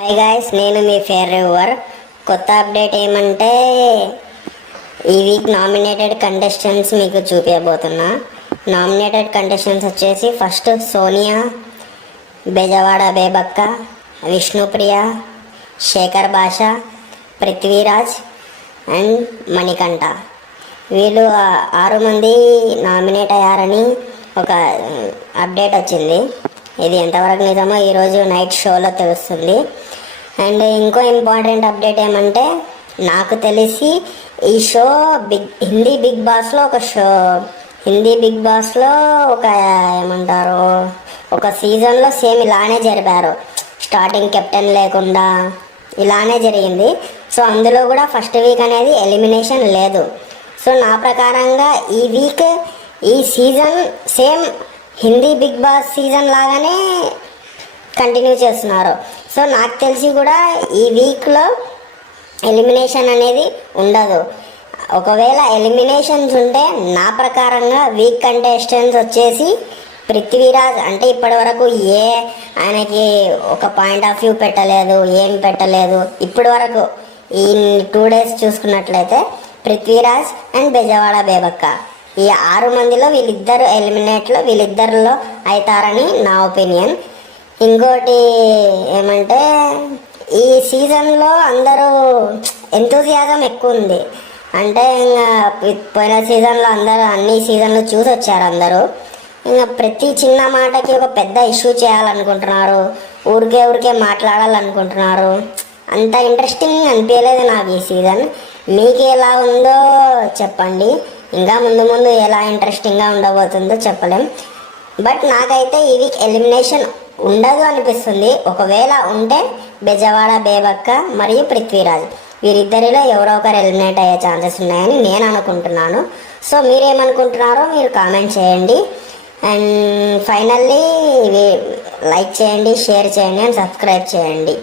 Hi guys, నేను మీ fair reviewer. కొత్త update ఏమంటే ఈ వీక్ నామినేటెడ్ కంటెస్టెంట్స్ మీకు చూపించబోతున్నా. నామినేటెడ్ కంటెస్టెంట్స్ వచ్చేసి ఫస్ట్ సోనియా, బెజవాడ బేబక్క, విష్ణుప్రియ, శేఖర్ భాష, పృథ్వీరాజ్ అండ్ మణికంఠ. వీళ్ళు 6 మంది నామినేట్ అయ్యారని ఒక అప్డేట్ వచ్చింది. ఇది ఎంతవరకు నిజమో ఈరోజు నైట్ షోలో తెలుస్తుంది. అండ్ ఇంకో ఇంపార్టెంట్ అప్డేట్ ఏమంటే, నాకు తెలిసి ఈ షో హిందీ బిగ్ బాస్లో ఒక ఏమంటారు, ఒక సీజన్లో సేమ్ ఇలానే జరిపారు. స్టార్టింగ్ కెప్టెన్ లేకుండా ఇలానే జరిగింది. సో అందులో కూడా ఫస్ట్ వీక్ అనేది ఎలిమినేషన్ లేదు. సో నా ప్రకారంగా ఈ వీక్ ఈ season same Hindi Bigg Boss season లాగానే కంటిన్యూ చేస్తున్నారు. సో నాకు తెలిసి కూడా ఈ వీక్లో ఎలిమినేషన్ అనేది ఉండదు. ఒకవేళ ఎలిమినేషన్స్ ఉంటే నా ప్రకారంగా వీక్ కంటెస్టెంట్స్ వచ్చేసి పృథ్వీరాజ్. అంటే ఇప్పటి వరకు ఆయనకి ఒక పాయింట్ ఆఫ్ వ్యూ పెట్టలేదు, ఏం పెట్టలేదు. ఇప్పటి వరకు ఈ 2 days చూసుకున్నట్లయితే పృథ్వీరాజ్ అండ్ బెజవాడ బేబక్క, ఈ 6 మందిలో వీళ్ళిద్దరిలో అవుతారని నా ఒపీనియన్. ఇంకోటి ఏమంటే, ఈ సీజన్లో అందరూ ఎంతూజియాజం ఎక్కువ ఉంది. అంటే ఇంకా పోయిన సీజన్లో అందరూ అన్ని సీజన్లు చూసి వచ్చారు అందరూ. ఇంకా ప్రతి చిన్న మాటకి ఒక పెద్ద ఇష్యూ చేయాలనుకుంటున్నారు, ఊరికే మాట్లాడాలనుకుంటున్నారు. అంత ఇంట్రెస్టింగ్ అనిపించలేదు నాకు ఈ సీజన్. మీకు ఎలా ఉందో చెప్పండి. ఇంకా ముందు ఎలా ఇంట్రెస్టింగ్గా ఉండబోతుందో చెప్పలేం. బట్ నాకైతే ఈ వీక్ ఎలిమినేషన్ ఉండదు అనిపిస్తుంది. ఒకవేళ ఉంటే బెజవాడ బేబక్క మరియు పృథ్వీరాజ్, వీరిద్దరిలో ఎవరో ఒకరు ఎలిమినేట్ అయ్యే ఛాన్సెస్ ఉన్నాయని నేను అనుకుంటున్నాను. సో మీరేమనుకుంటున్నారో మీరు కామెంట్ చేయండి. అండ్ ఫైనల్లీ లైక్ చేయండి, షేర్ చేయండి అండ్ సబ్స్క్రైబ్ చేయండి.